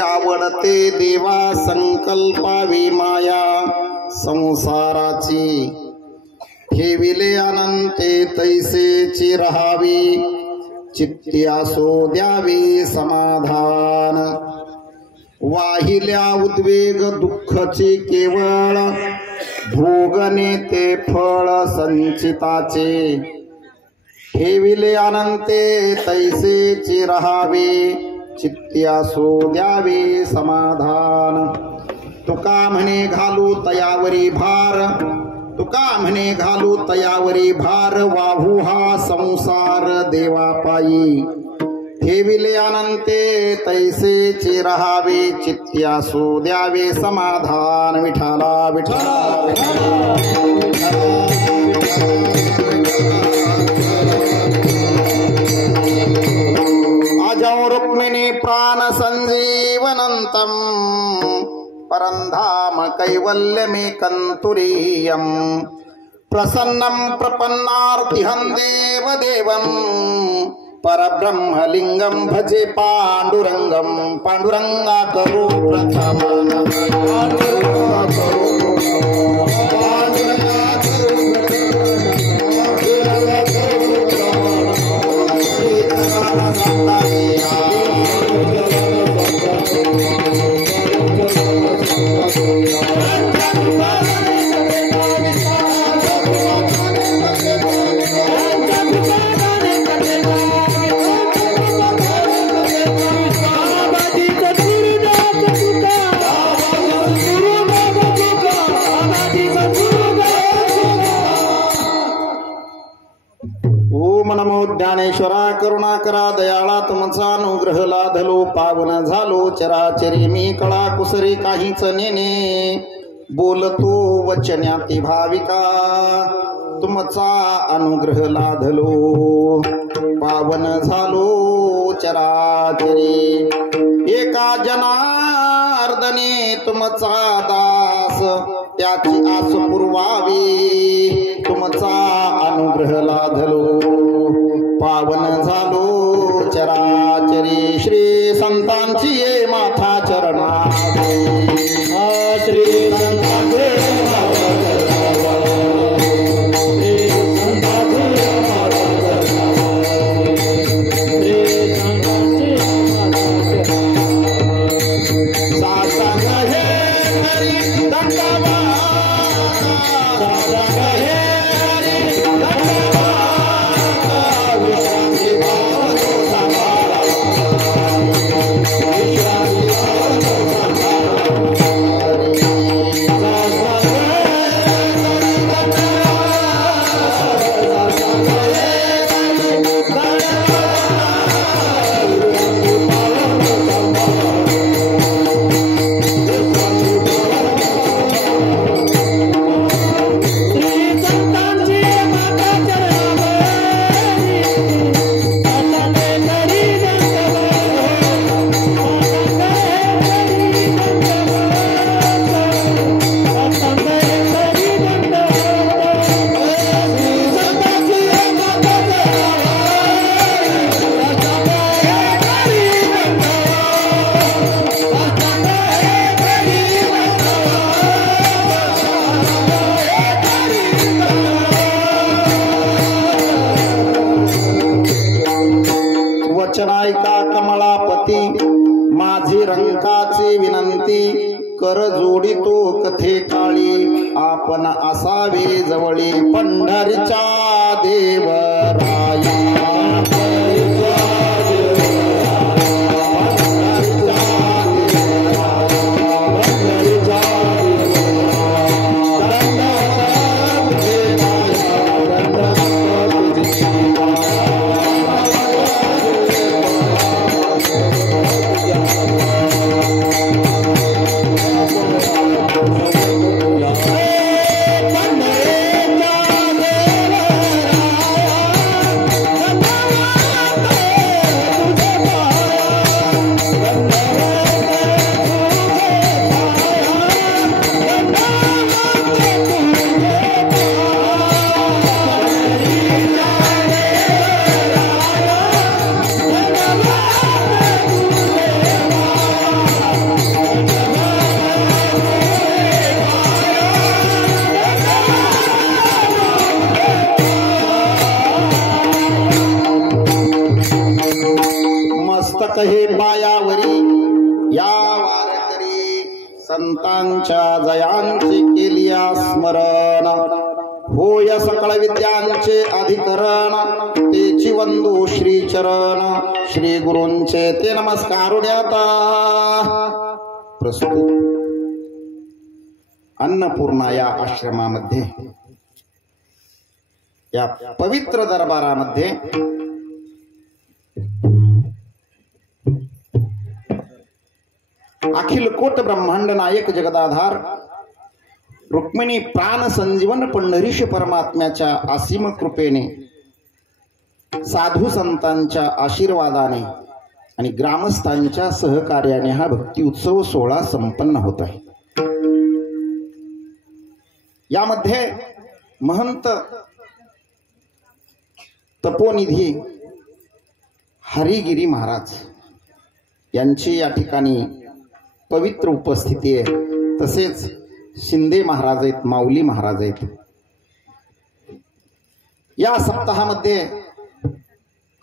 आवडते देवा संकल्पावी माया संसाराची ठेविले अनंते तैसेची राहावी चित्ती असो द्यावे समाधान वाहिल्या उद्वेग दुःखचे केवळ भोगणे ते फळ संचिताचे ठेविले अनंते तैसेची राहावे चित्ती असो द्यावे समाधान तुका म्हणे घालू तयावरी भार तुका म्हणे घालू तयावरी भार वाहू हा संसार देवापायी ठेविले अनंते तैसेचे राहावे चित्ती असो द्यावे समाधान विठाला विठाला अजौ रुक्मिणी प्राण संजीवनंतम परंधाम कैवल्यमेकंतुरीयं प्रसन्नं प्रपन्नार्तिहं देवदेवं परब्रह्मलिंगं भजे पांडुरंगं पांडुरंगा करो प्रथम ज्ञानेश्वरा करुणाकरा दयाळा तुमचा अनुग्रह लाधलो पावन झालो चराचरी मी कळा कुसरी काहीच नेने बोलतो वचन्याती भाविका तुमचा अनुग्रह लाधलो पावन झालो चराचरी एका जनार्दने तुमचा दास त्याची आस पुरवावी तुमचा अनुग्रह लाधलो पावन झालो चराचरी श्री संतांची ये माथा चरणा वचनायका कमलापती माझी रंकाची विनंती कर जोडितो कथे काळी आपण असावे जवळी पंढरीच्या देवराया हे पायावरी या वारकरी संतांच्या जयांची केलिया स्मरण होय सकळ विद्यांचे अधिकरण तेची वंदू श्री चरण श्री गुरूंचे ते नमस्कारुड्याता प्रस्तुत अन्नपूर्णा या आश्रमामध्ये या पवित्र दरबारामध्ये अखिल कोट ब्रह्मांड नायक जगदाधार रुक्मिणी प्राण संजीवन पंढरीश परमात्म्याच्या असीम कृपेने साधू संतांच्या आशीर्वादाने आणि ग्रामस्थांच्या सहकार्याने हा भक्ती उत्सव सोहळा संपन्न होत आहे। यामध्ये महंत तपोनिधी हरिगिरी महाराज यांची या ठिकाणी पवित्र उपस्थिती आहे। तसेच शिंदे महाराज आहेत, माऊली महाराज आहेत। या सप्ताहामध्ये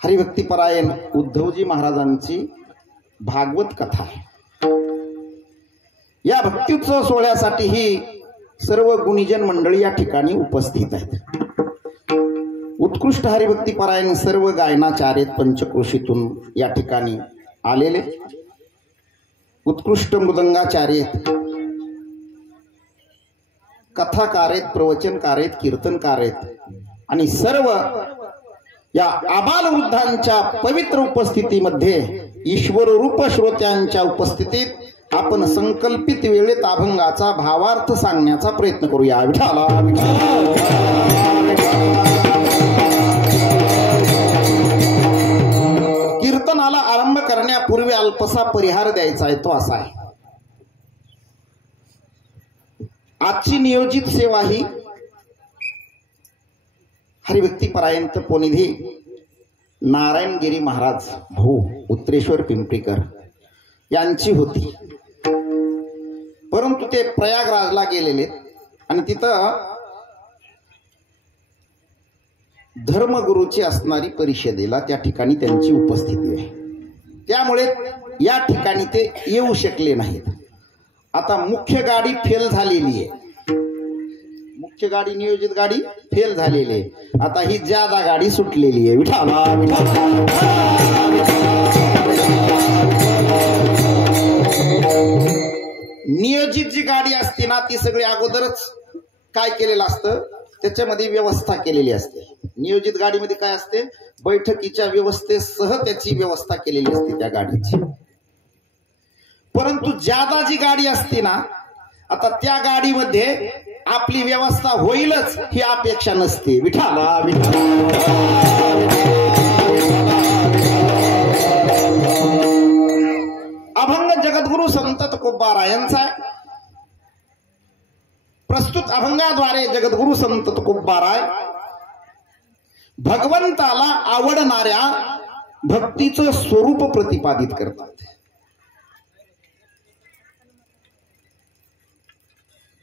हरिभक्तीपरायण उद्धवजी महाराजांची भागवत कथा आहे। या भक्ती उत्सव सोहळ्यासाठी ही सर्व गुणीजन मंडळी या ठिकाणी उपस्थित आहेत। उत्कृष्ट हरिभक्तीपरायण सर्व गायनाचार्य पंचक्रोशीतून या ठिकाणी आलेले उत्कृष्ट मृदंगाचार्य, कथाकार आहेत, प्रवचनकार आहेत, कीर्तनकार आहेत आणि सर्व या आबाल वृद्धांच्या पवित्र उपस्थितीमध्ये ईश्वर रूप श्रोत्यांच्या उपस्थितीत आपण संकल्पित वेळेत अभंगाचा भावार्थ सांगण्याचा प्रयत्न करूया। विठाला कीर्तनाला आरंभ करण्यापूर्वी अल्पसा परिहार द्यायचा आहे, तो असा आहे। आजची नियोजित सेवा ही हरिभक्तीपरायण तपोनिधी नारायणगिरी महाराज भाऊ उत्तरेश्वर पिंपरीकर यांची होती, परंतु ते प्रयागराजला गेलेले आणि तिथं धर्मगुरूची असणारी परिषदेला त्या ठिकाणी त्यांची उपस्थिती आहे, त्यामुळे या ठिकाणी ते येऊ शकले नाहीत। आता मुख्य गाडी फेल झालेली आहे, मुख्य गाडी नियोजित गाडी फेल झालेली आहे, आता ही जादा गाडी सुटलेली आहे. विठाला नियोजित जी गाडी असते ना ती सगळी अगोदरच काय केलेलं असतं, त्याच्यामध्ये व्यवस्था केलेली असते. नियोजित गाडीमध्ये काय असते, बैठकीच्या व्यवस्थेसह त्याची व्यवस्था केलेली असते त्या गाडीची. परंतु जादा जी गाडी असते ना, आता त्या गाडीमध्ये आपली व्यवस्था होईलच ही अपेक्षा नसते. विठाला अभंग जगद्गुरु संत तुकोबाराय यांचा प्रस्तुत अभंगाद्वारे जगद्गुरु संत तुकोबाराय भगवंताला आवडणाऱ्या भक्तीचं स्वरूप प्रतिपादित करतात.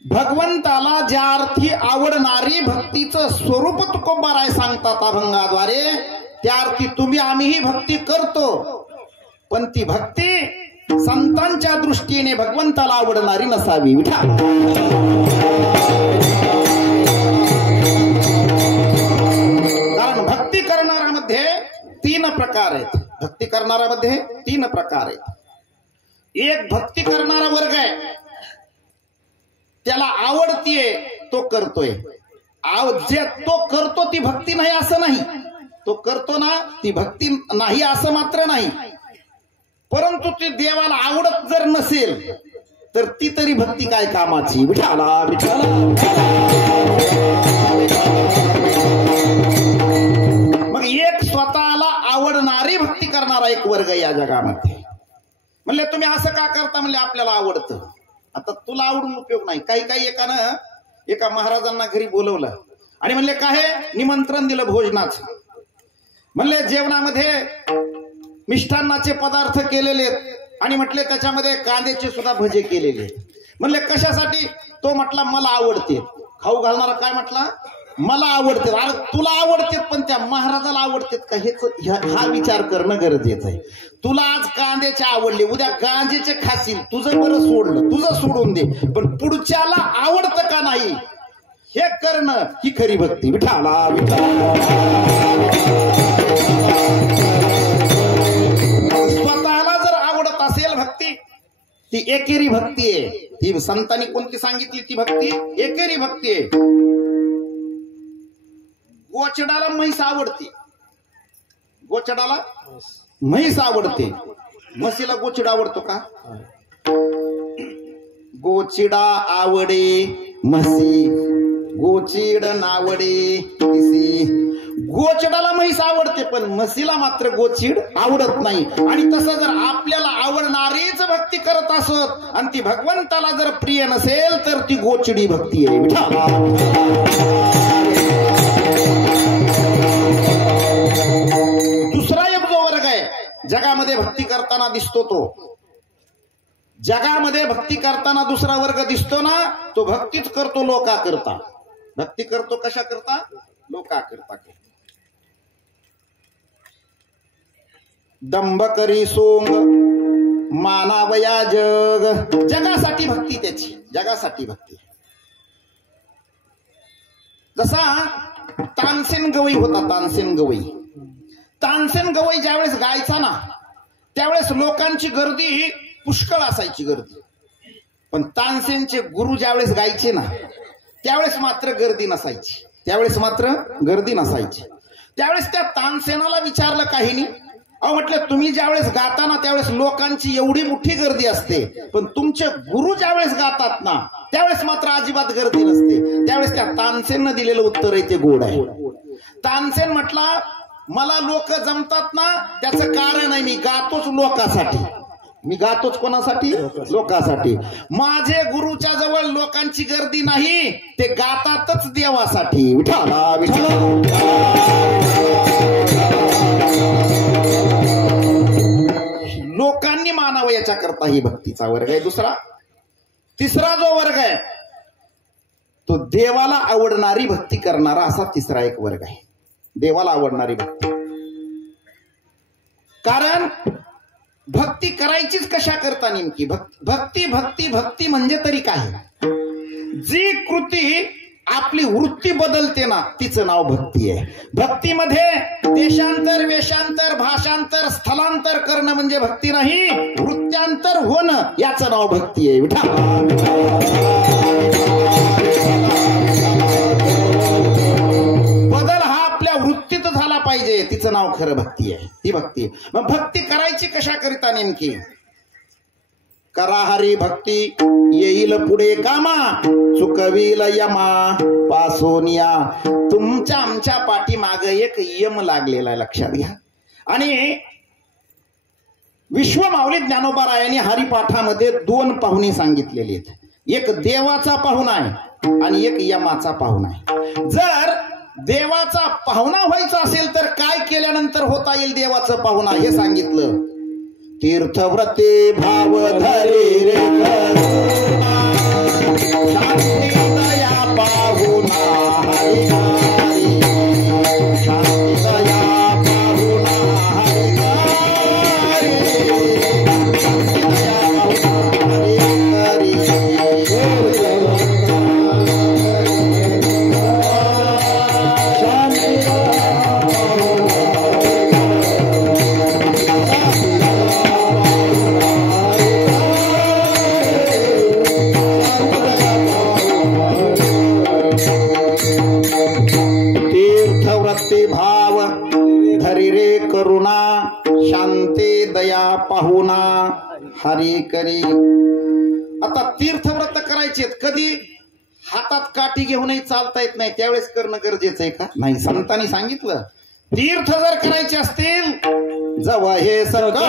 भगवंताला ज्या अर्थी आवडणारी भक्तीचं स्वरूप तुकोबाराय सांगतात अभंगाद्वारे, त्या अर्थी तुम्ही आम्हीही भक्ती करतो, पण ती भक्ती संतांच्या दृष्टीने भगवंताला आवडणारी नसावी. कारण भक्ती करणाऱ्यामध्ये तीन प्रकार आहेत. भक्ती करणाऱ्यामध्ये तीन प्रकार आहेत. एक भक्ती करणारा वर्ग आहे, त्याला आवडतीये तो करतोय. जे तो करतो ती भक्ती नाही असं नाही, तो करतो ना ती भक्ती नाही असं मात्र नाही, परंतु ती देवाला आवडत जर नसेल तर ती तरी भक्ती काय कामाची. विठाला मग एक स्वतःला आवडणारी भक्ती करणारा एक वर्ग या जगामध्ये. म्हणले तुम्ही असं का करता, म्हणले आपल्याला आवडतं. आता तुला आवडून उपयोग नाही. काही एकानं एका महाराजांना घरी बोलवलं आणि म्हणले काय निमंत्रण दिलं भोजनाचं. म्हणले जेवणामध्ये मिष्टान्नाचे पदार्थ केलेले आणि म्हटले त्याच्यामध्ये कांद्याचे सुद्धा भजे केलेले. म्हणले कशासाठी, तो म्हटला मला आवडते. खाऊ घालणारा काय म्हटला, मला आवडते. अरे तुला आवडते पण त्या महाराजाला आवडते का, हा विचार करणं गरजेचं आहे. तुला आज कांद्याचे आवडले, उद्या गांजेचे खाशील, तुझं बरं सोडलं, तुझं सोडून दे, पण पुढच्याला आवडतं का नाही हे करणं ही खरी भक्ती. विठाला स्वतःला जर आवडत असेल भक्ती ती एकेरी भक्ती आहे. ती संतांनी कोणती सांगितली ती भक्ती एकेरी भक्ती आहे. गोचडाला म्हैस आवडते, गोचडाला म्हैस आवडते, म्हशीला गोचिड आवडतो का. गोचिडा आवडे म्हशी, गोचिड नावडे तिसी. गोचडाला म्हैस आवडते पण म्हशीला मात्र गोचिड आवडत नाही. आणि तसं जर आपल्याला आवडणारीच भक्ती करत असत आणि ती भगवंताला जर प्रिय नसेल तर ती गोचिडी भक्ती आहे. दुसरा एक जो वर्ग आहे जगामध्ये भक्ती करताना दिसतो, तो जगामध्ये भक्ती करताना दुसरा वर्ग दिसतो ना, तो भक्तीच करतो लोका करता. भक्ती करतो कशा करता, लोका करता. दंभ करी सोंग मानावया जग, जगासाठी भक्ती त्याची, जगासाठी भक्ती. जसा तानसेन गवई होता, तानसेन गवई. तानसेन गवई ज्यावेळेस गायचा ना त्यावेळेस लोकांची गर्दी पुष्कळ असायची गर्दी. पण तानसेनचे गुरु ज्यावेळेस गायचे ना त्यावेळेस मात्र गर्दी नसायची, त्यावेळेस मात्र गर्दी नसायची. त्यावेळेस त्या तानसेनाला विचारलं काहीनी, अहो म्हटलं तुम्ही ज्यावेळेस गाता ना त्यावेळेस लोकांची एवढी मोठी गर्दी असते, पण तुमचे गुरु ज्यावेळेस गातात ना त्यावेळेस मात्र अजिबात गर्दी नसते. त्यावेळेस त्या तानसेननं दिलेलं उत्तर आहे ते गोड आहे. तानसेन म्हटला मला लोक जमतात ना त्याचं कारण आहे मी गातोच लोकांसाठी. मी गातोच कोणासाठी, लोकांसाठी. माझे गुरुच्या जवळ लोकांची गर्दी नाही, ते गातातच देवासाठी. विठाला विठाला. लोकांनी मानावं याच्या करता ही भक्तीचा वर्ग आहे. दुसरा तिसरा जो वर्ग आहे तो देवाला आवडणारी भक्ती करणारा असा तिसरा एक वर्ग आहे. देवाला आवडणारी भक्ती. कारण भक्ती करायचीच कशा करता नेमकी? भक्ती भक्ती भक्ती म्हणजे तरी काय? जी कृती आपली वृत्ती बदलते ना तिचं नाव भक्ती आहे. भक्तीमध्ये देशांतर, वेशांतर, भाषांतर, स्थलांतर करणं म्हणजे भक्ती नाही, वृत्त्यांतर होणं याचं नाव भक्ती आहे. बदल हा आपल्या वृत्तीत झाला पाहिजे, तिचं नाव खरं भक्ती आहे. ती भक्ती. मग भक्ती करायची कशा करिता नेमकी? करा हरी भक्ती येईल पुढे कामा, चुकविल यमा पासोनिया. तुमच्या आमच्या पाठीमाग एक यम लागलेला आहे, लक्षात घ्या. आणि विश्वमाऊली ज्ञानोबारायांनी हरिपाठामध्ये 2 पाहुणे सांगितलेले आहेत. एक देवाचा पाहुणा आहे आणि एक यमाचा पाहुणा आहे. जर देवाचा पाहुणा व्हायचा असेल तर काय केल्यानंतर होता येईल देवाचं पाहुणा हे सांगितलं. तीर्थव्रते भाव धरे रे करुणा, शांती दया पाहुणा हरी हरी, शांती दया पाहुणा हरी हरी, शांती दया पाहुणा हरी भाव धरी रे करुणा, शांती दया पाहुणा हरी करी. आता तीर्थव्रत करायचे कधी? हातात काठी घेऊनही चालता येत नाही त्यावेळेस करणं गरजेचं आहे का? नाही. संतांनी सांगितलं तीर्थ जर करायचे असतील जवळ हे सगळं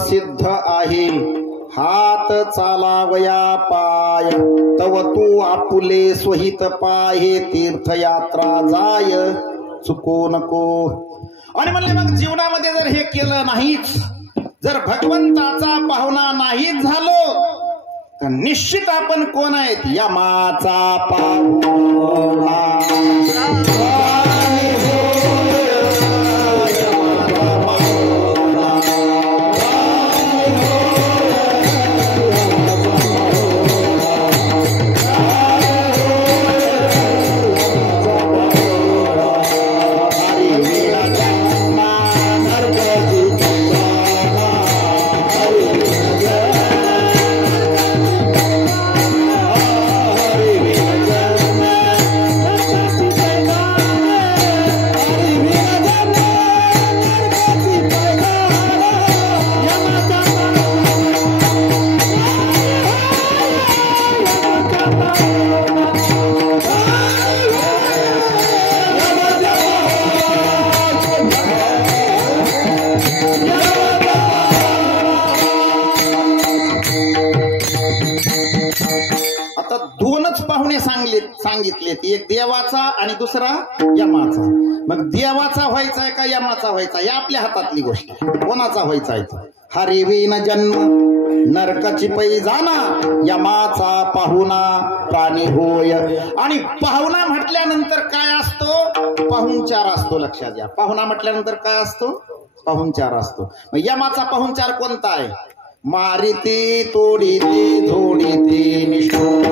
सिद्ध आहे. हात चालावया पाय तव तू आपुले स्वहित पाय, तीर्थयात्रा जाय चुको नको. आणि म्हणले मग जीवनामध्ये जर हे केलं नाहीच, जर भगवंताचा पाहुणा नाहीच झालो तर निश्चित आपण कोण आहेत? यमाचा पाहुणा. सांगितलेत, एक देवाचा आणि दुसरा यमाचा. मग देवाचा व्हायचा आहे का यमाचा व्हायचा? या आपल्या हातातली गोष्ट. कोणाचा व्हायचा आहे? हरिवीन जन्म नरकाची पै जाना यमाचा पाहुणा प्राणी होय. आणि पाहुणा म्हटल्यानंतर काय असतो? पाहुणचार असतो. लक्षात घ्या, पाहुणा म्हटल्यानंतर काय असतो? पाहुणचार असतो. मग यमाचा पाहुणचार कोणता आहे? मारिती तोडीती झोडीती निष्ठुर.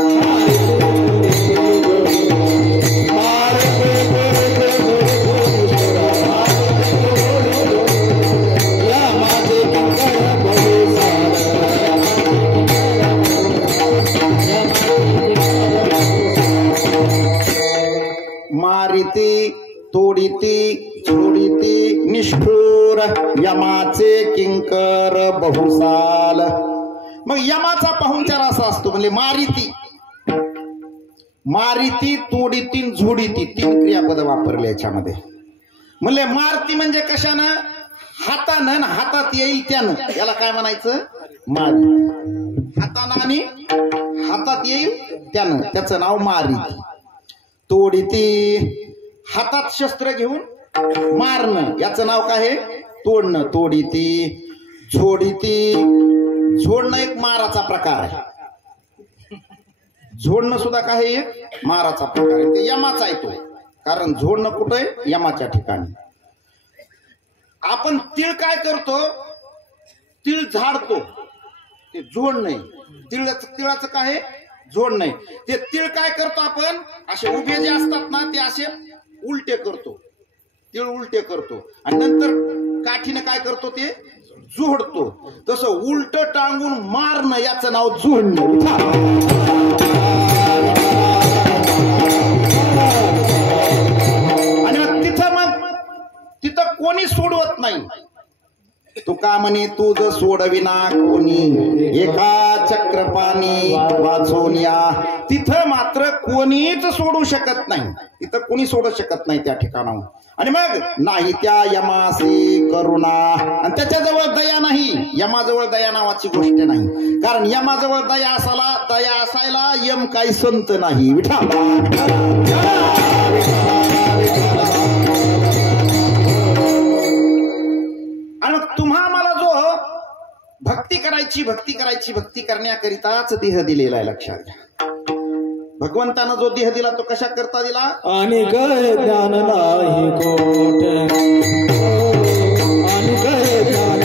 मारिती तोडीती झोडीती निष्ठुर यमाचे किंकर बहुसाल. मग यमाचा पाहुणचार असा असतो. म्हणजे मारिती तोडीती झोडीती 3 क्रियापद वापरले याच्यामध्ये. म्हणजे मारती म्हणजे कशानं? हातानं, हातात येईल त्यानं, याला काय म्हणायचं? मारी. हातानं आणि हातात येईल त्यानं, त्याचं नाव मारिती. तोडीती हातात शस्त्र घेऊन मारणं, याचं नाव काय आहे? तोडणं. तोडीती. झोडीती, झोडणं एक माराचा प्रकार आहे. झोडणं सुद्धा काय आहे? एक माराचा प्रकार आहे. ते यमाचा येतो, कारण झोडणं कुठं आहे? यमाच्या ठिकाणी. आपण तीळ काय करतो? तीळ झाडतो, ते झोड नाही. तिळाचं काय आहे? झोड नाही. ते तीळ काय करतो आपण? असे उभे जे असतात ना, ते असे उलटे करतो, तीळ उलटे करतो, आणि नंतर काठीने काय करतो? ते जोडतो. तसं उलट टांगून मारणं, याचं नाव जोडणं. आणि तिथं कोणी सोडवत नाही. तुका म्हणे तुझ सोडविना कोणी एका चक्रपाणी वाचून या. तिथं मात्र कोणीच सोडू शकत नाही. तिथं कोणी सोडू शकत नाही त्या ठिकाणाहून. आणि मग नाही त्या यमासी करुणा. आणि त्याच्याजवळ दया नाही. यमाजवळ दया नावाची गोष्ट नाही, कारण यमाजवळ दया असायला यम काही संत नाही. आणि तुम्हा मला जो भक्ती करण्याकरिताच देह दिलेला आहे. लक्षात घ्या, भगवंतानं जो देह दिला तो कशा करता दिला? आणि ज्ञान नाही कोठे, आणि ज्ञान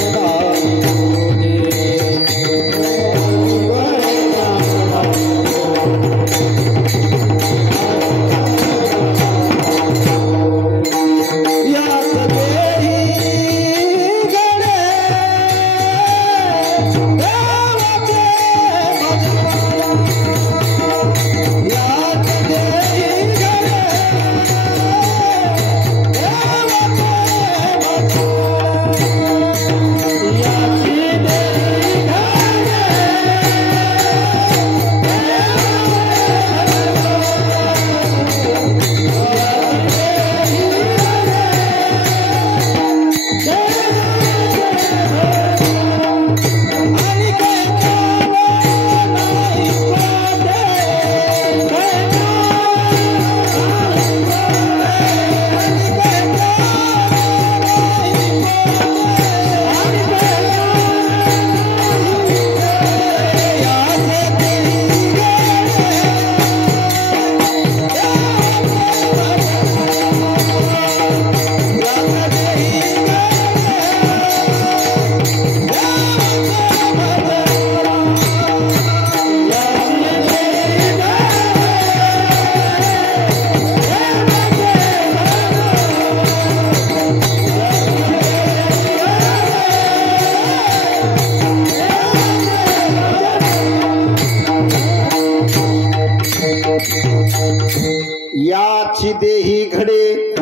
याची देही घडे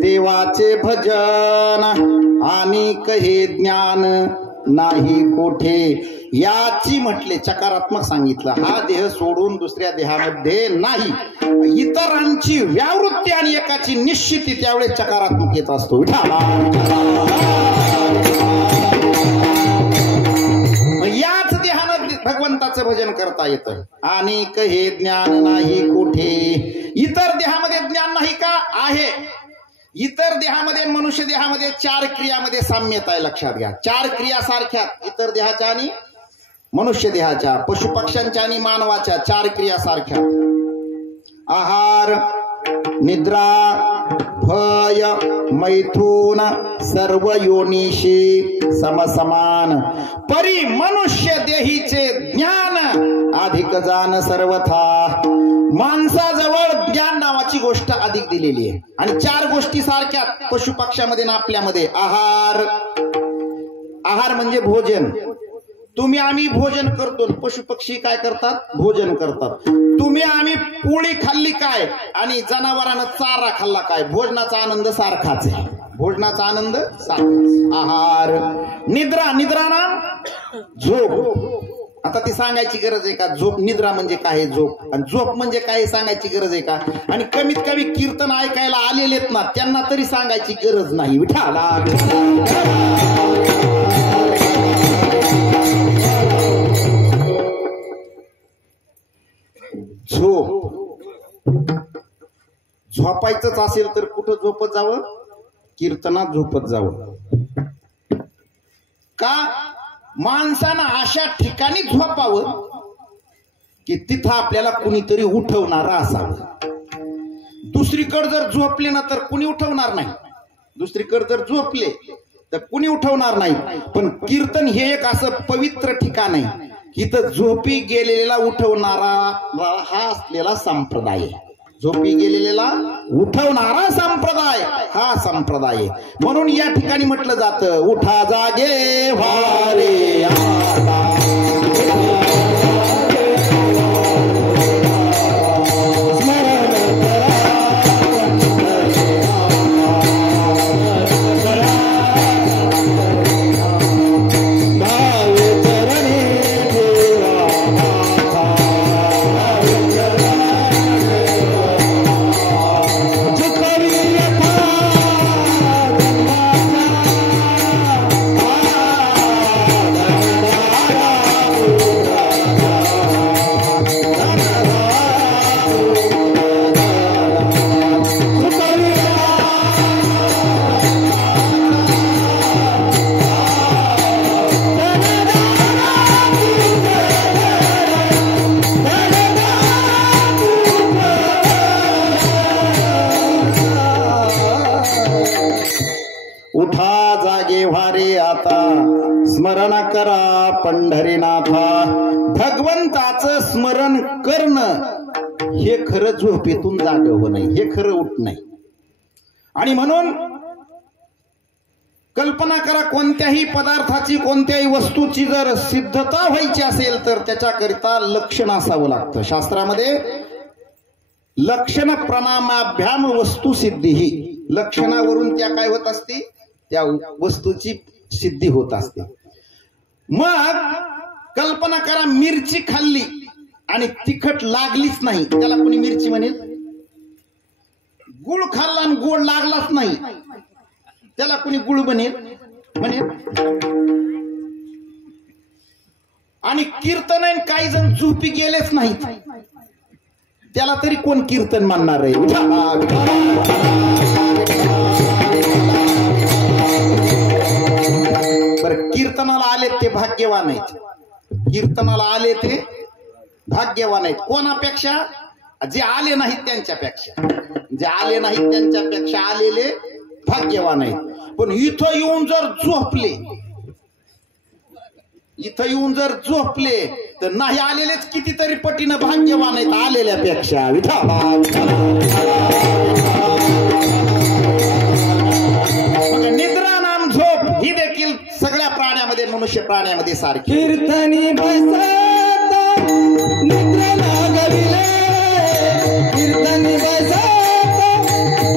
देवाचे भजन आणि कहे ज्ञान नाही कोठे. याची म्हटले चकारात्मक सांगितलं. हा देह सोडून दुसऱ्या देहामध्ये नाही. इतरांची व्यावृत्ती आणि एकाची निश्चिती त्यावेळेस चकारात्मक येत असतो. याच देहानं भगवंताचं भजन करता येतं. आणि कहे ज्ञान नाही कोठे. इतर देहामध्ये ज्ञान नाही का? आहे. इतर देहामध्ये मनुष्य देहामध्ये 4 क्रियामध्ये साम्यता आहे, लक्षात घ्या. 4 क्रिया सारख्या इतर देहाच्या आणि मनुष्य देहाच्या, पशुपक्ष्यांच्या आणि मानवाच्या 4 क्रिया सारख्या. आहार, निद्रा, भय, मैथुन सर्व योनिशी समसमान. परी मनुष्य देहीचे ज्ञान अधिक जाण सर्वथा. माणसाजवळ ज्ञान नावाची गोष्ट अधिक दिलेली आहे. आणि 4 गोष्टी सारख्या पशुपक्ष्यामध्ये ना आपल्यामध्ये. आहार, आहार म्हणजे भोजन. तुम्ही आम्ही भोजन करतो, पशुपक्षी काय करतात? भोजन करतात. तुम्ही आम्ही पोळी खाल्ली काय आणि जनावरांना चारा खाल्ला काय? भोजनाचा आनंद सारखाच आहे, भोजनाचा आनंद सारखाच. आहार. निद्रा, निद्रा ना झोप. आता ती सांगायची गरज आहे का? झोप, निद्रा म्हणजे काय? झोप. आणि झोप म्हणजे काय सांगायची गरज आहे का? आणि कमीत कमी कीर्तन ऐकायला आलेलेत ना त्यांना तरी सांगायची गरज नाही. विठाला झोप. झोपायचंच असेल तर कुठं झोपत जावं? कीर्तनात झोपत जावं. का? माणसानं अशा ठिकाणी झोपावं की तिथं आपल्याला कुणीतरी उठवणार असावं. दुसरीकडे जर झोपले ना तर कुणी उठवणार नाही. दुसरीकडे जर झोपले तर कुणी उठवणार नाही. पण कीर्तन हे एक असं पवित्र ठिकाण आहे, इथं झोपी गेलेला उठवणारा हा असलेला संप्रदाय आहे. झोपी गेलेला उठवणारा संप्रदाय हा संप्रदाय. म्हणून या ठिकाणी म्हटलं जातं उठा जागे वारे आता. उठा जागे व्हारे आता, स्मरण करा पंढरीनाथा. भगवंताचं स्मरण करणं हे खरं झोपेतून जाग होणं, हे खरं उठणं. आणि म्हणून कल्पना करा, कोणत्याही पदार्थाची कोणत्याही वस्तूची जर सिद्धता व्हायची असेल तर त्याच्याकरिता लक्षण असावं लागतं. शास्त्रामध्ये लक्षण प्रमाणाभ्याम वस्तू सिद्धी ही, लक्षणावरून त्या काय होत असते? त्या वस्तूची सिद्धी होत असते. मग कल्पना करा, मिरची खाल्ली आणि तिखट लागलीच नाही, त्याला कोणी मिरची म्हणेल? गुळ खाल्ला आणि गोड लागलाच नाही, त्याला कोणी गुळ म्हणेल? आणि कीर्तन काही जण झोपी गेलेच नाहीत, त्याला तरी कोण कीर्तन मानणार आहे? बरं, कीर्तनाला आले ते भाग्यवान आहेत. कीर्तनाला आले ते भाग्यवान आहेत. कोणापेक्षा? जे आले नाहीत त्यांच्यापेक्षा. जे आले नाहीत त्यांच्यापेक्षा आलेले भाग्यवान आहेत. पण इथं येऊन जर झोपले, इथं येऊन जर झोपले तर नाही आलेलेच कितीतरी पटीनं भाग्यवान आहेत आलेल्यापेक्षा. निद्रा नाम झोप ही देखील सगळ्या प्राण्यामध्ये, मनुष्य प्राण्यामध्ये सारखी. कीर्तनी बसता निद्रा लागविले, कीर्तनी बसता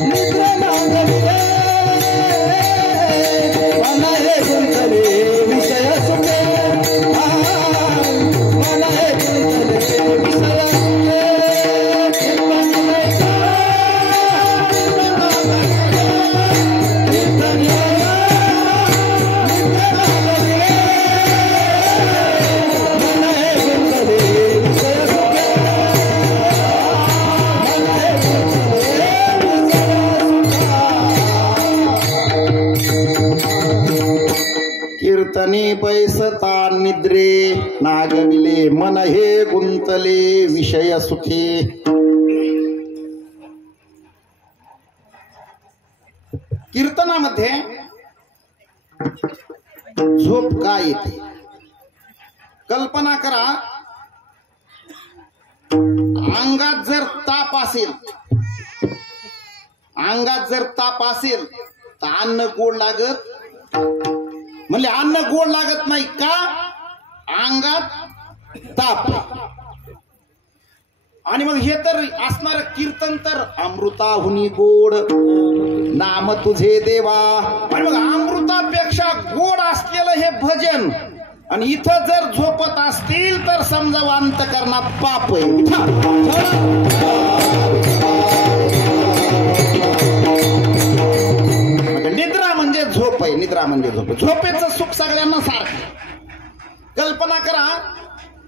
निद्रा लागविले, मला हे गुंतले विषय सुटे, मला हे गुंतले विषय सुटे. कीर्तनी बसता कीर्तनी निद्रा लागविले, मला हे गुंतले विषय गुंतले विषय सुखे. कीर्तनामध्ये झोप का येते? कल्पना करा, अंगात जर ताप असेल, तर अन्न गोड लागत, म्हणजे अन्न गोड लागत नाही का? अंगात ताप. आणि मग हे तर असणार कीर्तन तर अमृताहुनी गोड नाम तुझे देवा. आणि मग अमृतापेक्षा गोड असलेलं हे भजन, आणि इथं जर झोपत असतील तर समजा अंतकरणात पाप आहे. निद्रा म्हणजे झोप आहे. निद्रा म्हणजे झोप. झोपेचं सुख सगळ्यांना सारखं. कल्पना करा,